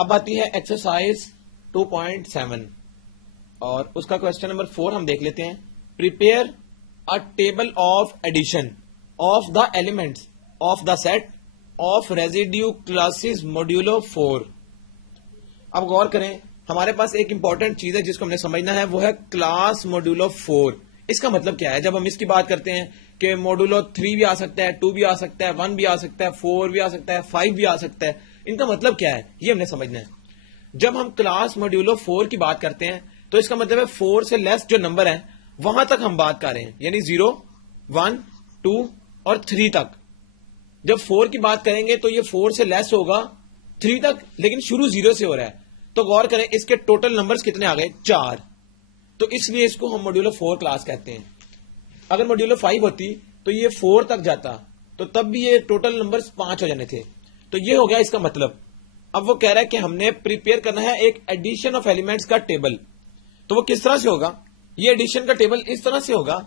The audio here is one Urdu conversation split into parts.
اب آتی ہے ایکسرسائز 2.7 اور اس کا کوشچن نمبر 4 ہم دیکھ لیتے ہیں. Prepare a table of addition of the elements of the set of residue classes modulo 4. اب غور کریں, ہمارے پاس ایک امپورٹنٹ چیز ہے جس کو ہم نے سمجھنا ہے, وہ ہے کلاس موڈولو 4. اس کا مطلب کیا ہے؟ جب ہم اس کی بات کرتے ہیں کہ موڈولو 3 بھی آ سکتا ہے, 2 بھی آ سکتا ہے, 1 بھی آ سکتا ہے, 4 بھی آ سکتا ہے, 5 بھی آ سکتا ہے, ان کا مطلب کیا ہے یہ ہم نے سمجھنا ہے. جب ہم کلاس موڈولو 4 کی بات کرتے ہیں تو اس کا مطلب ہے 4 سے لیس جو نمبر ہیں وہاں تک ہم بات کر رہے ہیں, یعنی 0, 1, 2 اور 3 تک. جب 4 کی بات کریں گے تو یہ 4 سے لیس ہوگا 3 تک, لیکن شروع 0 سے ہو رہا ہے. تو غور کریں اس کے ٹوٹل نمبرز کتنے آ گئے؟ 4. تو اس لیے اس کو ہم موڈیولو 4 کلاس کہتے ہیں. اگر موڈیولو 5 ہوتی تو یہ 4 تک جاتا, تو تب بھی یہ ٹوٹل نمبرز 5 ہو جانے تھے. تو یہ ہو گیا اس کا مطلب. اب وہ کہہ رہا ہے کہ ہم نے پریپیئر کرنا ہے ایک ایڈیشن آف ایلیمنٹس کا ٹیبل. تو وہ کس طرح سے ہوگا؟ یہ ایڈیشن کا ٹیبل اس طرح سے ہوگا,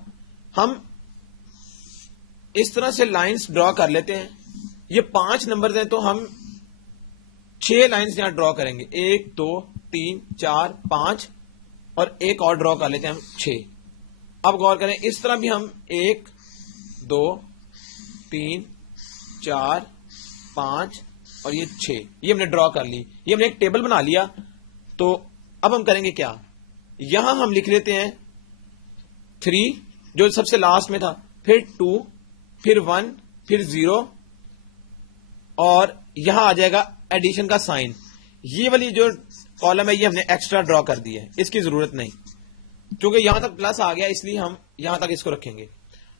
ہم اس طرح سے لائنز ڈرا کر لیتے ہیں. یہ 5 نمبرز ہیں تو ہم 6 لائنز یہاں ڈرا کریں گے, 1 2 3 4 5 اور ایک اور ڈرا کر لیتے ہیں ہم 6. اب غور کریں اس طرح بھی ہم 1 2 3 4 5 اور یہ 6 یہ ہم نے ڈرا کر لی, یہ ہم نے ایک ٹیبل بنا لیا. تو اب ہم کریں گے کیا؟ یہاں ہم لکھ لیتے ہیں 3 جو سب سے لاسٹ میں تھا, پھر 2, پھر 1, پھر 0 اور یہاں آ جائے گا ایڈیشن کا سائن. یہ والی جو کالم ہے یہ ہم نے ایکسٹرا ڈرا کر دی ہے, اس کی ضرورت نہیں, کیونکہ یہاں تک پلس آ گیا اس لیے ہم یہاں تک اس کو رکھیں گے.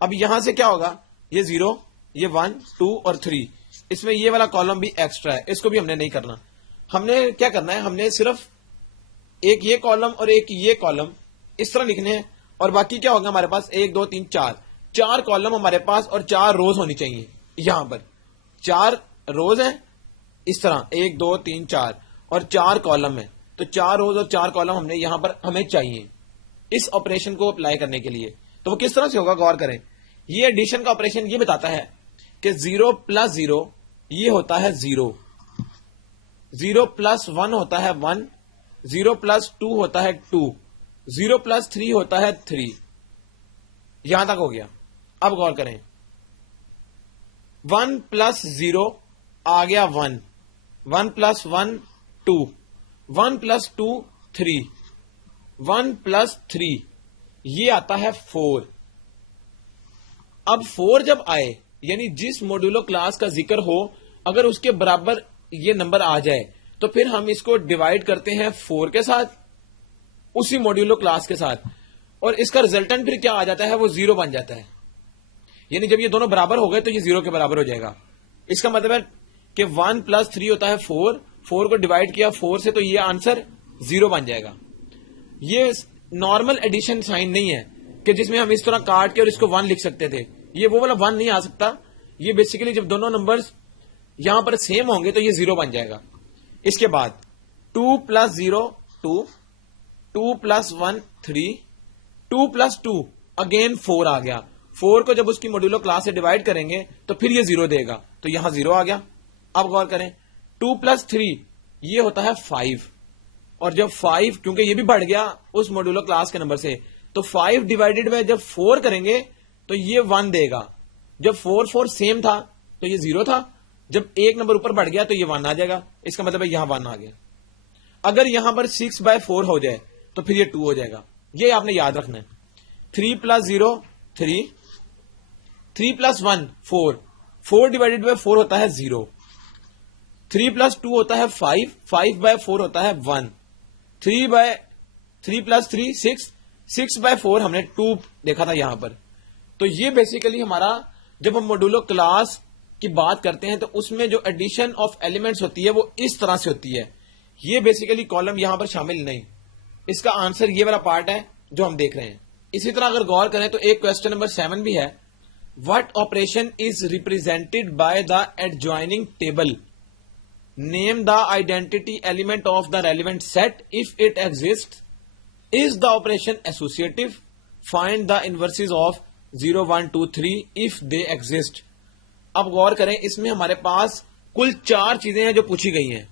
اب یہاں سے کیا ہوگا؟ یہ 0, یہ 1, 2 اور 3, اس میں یہ والا کالم بھی ایکسٹرا ہے, اس کو بھی ہم نے نہیں کرنا. ہم نے کیا کرنا ہے؟ ہم نے صرف ایک یہ کالم اور ایک یہ کالم اس طرح لکھنے ہیں, اور باقی کیا ہوگا ہمارے پاس 1 2 3 4 کالم ہمارے پاس اور 4 روز ہونی چاہیے. یہاں پر 4 روز ہیں اس طرح 1 2 3 4 اور 4 کالم ہیں, تو 4 روز اور 4 کالم ہم نے یہاں پر ہمیں چاہیے اس آپریشن کو اپلائی کرنے کے لیے. تو وہ کس طرح سے ہوگا غور کریں. یہ ایڈیشن کا آپریشن یہ بتاتا ہے کہ 0 + 0 یہ ہوتا ہے 0, 0 + 1 ہوتا ہے 1, 0 + 2 ہوتا ہے 2, 0 + 3 ہوتا ہے 3. یہاں تک ہو گیا. اب غور کریں 1 + 0 آ گیا 1, 1 + 1 2, 1 + 2 3, 1 + 3 یہ آتا ہے 4. اب 4 جب آئے یعنی جس موڈولو کلاس کا ذکر ہو اگر اس کے برابر یہ نمبر آ جائے تو پھر ہم اس کو ڈیوائڈ کرتے ہیں 4 کے ساتھ, اسی موڈولو کلاس کے ساتھ, اور اس کا ریزلٹنٹ پھر کیا آ جاتا ہے؟ وہ 0 بن جاتا ہے. یعنی جب یہ دونوں برابر ہو گئے تو یہ 0 کے برابر ہو جائے گا. اس کا مطلب ہے کہ 1 + 3 ہوتا ہے 4, 4 کو ڈیوائڈ کیا 4 سے تو یہ آنسر 0 بن جائے گا. یہ نارمل ایڈیشن سائن نہیں ہے کہ جس میں ہم اس طرح کاٹ کے اور اس کو 1 لکھ سکتے تھے. یہ وہ والا 1 نہیں آ سکتا. یہ بیسیکلی جب دونوں نمبرز یہاں پر سیم ہوں گے تو یہ 0 بن جائے گا. اس کے بعد 2 + 0 2, 2 + 1 3, 2 + 2 اگین 4 آ گیا. 4 کو جب اس کی موڈولو کلاس سے ڈیوائڈ کریں گے تو پھر یہ 0 دے گا, تو یہاں 0 آ گیا. اب غور کریں 2 + 3 یہ ہوتا ہے 5, اور جب 5 کیونکہ یہ بھی بڑھ گیا اس موڈولو کلاس کے نمبر سے, تو 5 ڈیوائڈیڈ بائی جب 4 کریں گے تو یہ 1 دے گا. جب 4 4 سیم تھا تو یہ 0 تھا, جب ایک نمبر اوپر بڑھ گیا تو یہ 1 آ جائے گا. اس کا مطلب ہے یہاں 1 آ گیا. اگر یہاں پر 6/4 ہو جائے تو پھر یہ 2 ہو جائے گا. یہ آپ نے یاد رکھنا ہے. 3 + 0 3, 3 + 1 4, 4 ڈیوائڈیڈ بائی 4 ہوتا ہے 0, 3 + 2 ہوتا ہے 5, 5/4 ہوتا ہے 1, 3 + 3 6, 6/4 ہم نے 2 دیکھا تھا یہاں پر. تو یہ بیسیکلی ہمارا جب ہم موڈولو کلاس کی بات کرتے ہیں تو اس میں جو ایڈیشن آف ایلیمنٹس ہوتی ہے وہ اس طرح سے ہوتی ہے. یہ بیسیکلی کالم یہاں پر شامل نہیں. اس کا آنسر یہ والا پارٹ ہے جو ہم دیکھ رہے ہیں. اسی طرح اگر غور کریں تو ایک کوشچن نمبر 7 بھی ہے. What operation is represented by the adjoining table, name the identity element of the relevant set if it exists, is the operation associative, find the inverses of 0 1 2 3 if they exist. اب غور کریں اس میں ہمارے پاس کل 4 چیزیں ہیں جو پوچھی گئی ہیں.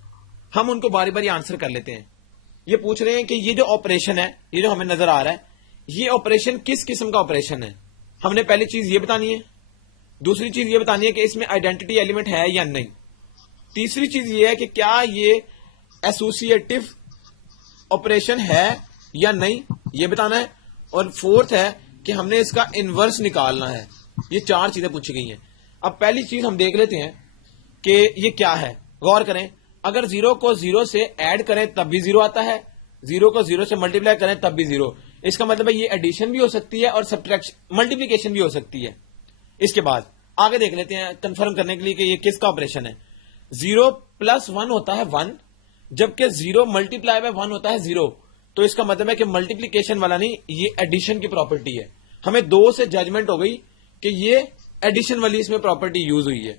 ہم ان کو باری باری آنسر کر لیتے ہیں. یہ پوچھ رہے ہیں کہ یہ جو آپریشن ہے، یہ جو ہمیں نظر آ رہا ہے، یہ آپریشن کس قسم کا آپریشن ہے. ہم نے پہلی چیز یہ بتانی ہے، دوسری چیز یہ بتانی ہے کہ اس میں آئیڈینٹی ایلیمنٹ ہے یا نہیں، تیسری چیز یہ ہے کہ کیا یہ ایسوسیٹو آپریشن ہے یا نہیں یہ بتانا ہے، اور فورتھ ہے کہ ہم نے اس کا انورس نکالنا ہے. یہ 4 چیزیں پوچھی گئی ہیں. اب پہلی چیز ہم دیکھ لیتے ہیں کہ یہ کیا ہے. غور کریں، اگر 0 کو 0 سے ایڈ کریں تب بھی 0 آتا ہے، 0 کو 0 سے ملٹیپلائی کریں تب بھی 0. اس کا مطلب ہے یہ ایڈیشن بھی ہو سکتی ہے اور سبٹریکشن ملٹیپلیکیشن بھی ہو سکتی ہے. اس کے بعد آگے دیکھ لیتے ہیں کنفرم کرنے کے لیے کہ یہ کس کا آپریشن ہے. 0 پلس 1 ہوتا ہے 1، جبکہ 0 ملٹیپلائی بائی 1 ہوتا ہے 0. تو اس کا مطلب ہے کہ ملٹیپلیکیشن والا نہیں، یہ ایڈیشن کی پراپرٹی ہے. ہمیں 2 سے ججمنٹ ہو گئی کہ یہ ایڈیشن والی اس میں پراپرٹی یوز ہوئی ہے.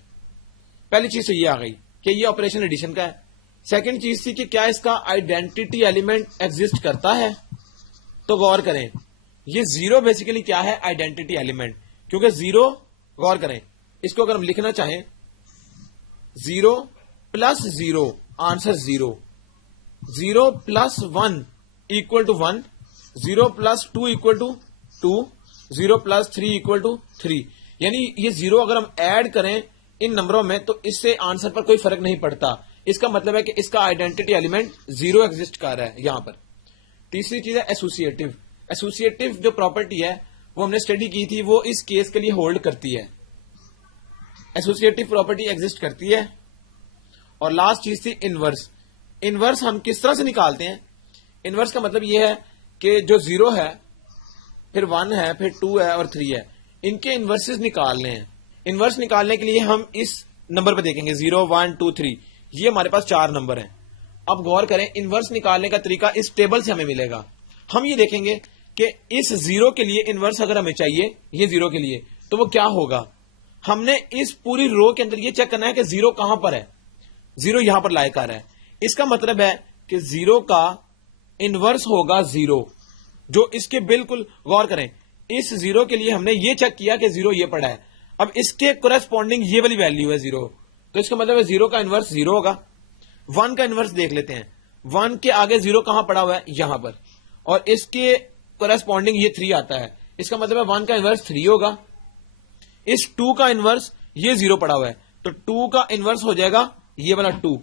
پہلی چیز تو یہ آ گئی کہ یہ آپریشن ایڈیشن کا ہے. سیکنڈ چیز تھی کہ کیا اس کا آئیڈینٹی ایلیمنٹ ایگزسٹ کرتا ہے. تو غور کریں، یہ 0 بیسیکلی کیا ہے؟ Identity element. کیونکہ 0، غور کریں، اس کو اگر ہم لکھنا چاہیں 0 plus 0 answer 0، 0 plus 1 equal to 1، 0 plus 2 equal to 2، 0 plus 3 equal to 3. یعنی یہ 0 اگر ہم ایڈ کریں ان نمبروں میں تو اس سے آنسر پر کوئی فرق نہیں پڑتا. اس کا مطلب ہے کہ اس کا آئیڈینٹی ایلیمنٹ 0 ایگزسٹ کر رہا ہے یہاں پر. تیسری چیز ہے ایسوسیٹو. ایسوسیٹو جو پراپرٹی ہے وہ ہم نے اسٹڈی کی تھی، وہ اس کیس کے لیے ہولڈ کرتی ہے. ایسوسیٹو پراپرٹی ایگزسٹ کرتی ہے. اور لاسٹ چیز تھی انورس. انورس ہم کس طرح سے نکالتے ہیں؟ انورس کا مطلب یہ ہے کہ جو 0 ہے، پھر 1 ہے، پھر 2 ہے اور 3 ہے، ان کے انورسز نکالنے ہیں. انورس نکالنے کے لیے ہم اس نمبر پہ دیکھیں گے 0 1 2 3. یہ ہمارے پاس 4 نمبر ہیں. اب غور کریں، انورس نکالنے کا طریقہ اس ٹیبل سے ہمیں ملے گا. ہم یہ دیکھیں گے کہ اس 0 کے لیے انورس اگر ہمیں چاہیے، یہ 0 کے لیے، تو وہ کیا ہوگا. ہم نے اس پوری رو کے اندر یہ چیک کرنا ہے کہ 0 کہاں پر ہے. 0 یہاں پر لائے کر ہے. اس کا مطلب ہے کہ 0 کا انورس ہوگا 0، جو اس کے بالکل، غور کریں، اس 0 کے لیے ہم نے یہ چیک کیا کہ 0 یہ پڑا ہے. اب اس کے کورسپونڈنگ یہ والی ویلیو ہے 0، تو اس کا مطلب ہے 0 کا انورس 0 ہوگا. 1 کا انورس دیکھ لیتے ہیں. 1 کے آگے 0 کہاں پڑا ہوا ہے؟ یہاں پر. اور اس کے کورسپونڈنگ یہ 3 آتا ہے. اس کا مطلب ہے 1 کا انورس 3 ہوگا. اس 2 کا انورس یہ 0 پڑا ہوا ہے، تو 2 کا انورس ہو جائے گا یہ والا 2.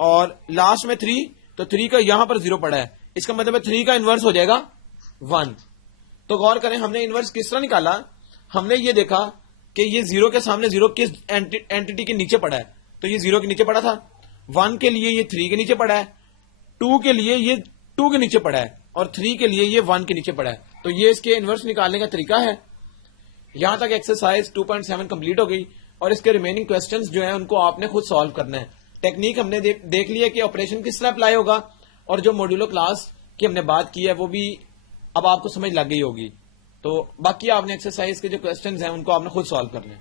اور لاسٹ میں 3، تو 3 کا یہاں پر 0 پڑا ہے، اس کا مطلب ہے 3 کا انورس ہو جائے گا 1. تو غور کریں، ہم نے انورس کس طرح نکالا. ہم نے یہ دیکھا کہ یہ 0 کے سامنے 0 کس اینٹی کے نیچے پڑا ہے، تو یہ 0 کے نیچے پڑا تھا. 1 کے لیے یہ 3 کے نیچے پڑا ہے، 2 کے لیے یہ 2 کے نیچے پڑا ہے، اور 3 کے لیے یہ 1 کے نیچے پڑا ہے. تو یہ اس کے انورس نکالنے کا طریقہ ہے. یہاں تک ایکسرسائز 2.7 کمپلیٹ ہو گئی، اور اس کے ریمیننگ کوسچنز جو ہیں ان کو آپ نے خود سالو کرنا ہے. ٹیکنیک ہم نے دیکھ لیا کہ آپریشن کس طرح اپلائی ہوگا، اور جو موڈولو کلاس کی ہم نے بات کی ہے وہ بھی اب آپ کو سمجھ لگ گئی ہوگی. تو باقی آپ نے ایکسرسائز کے جو کوسچنز ہیں ان کو آپ نے خود سالو کرنا ہے.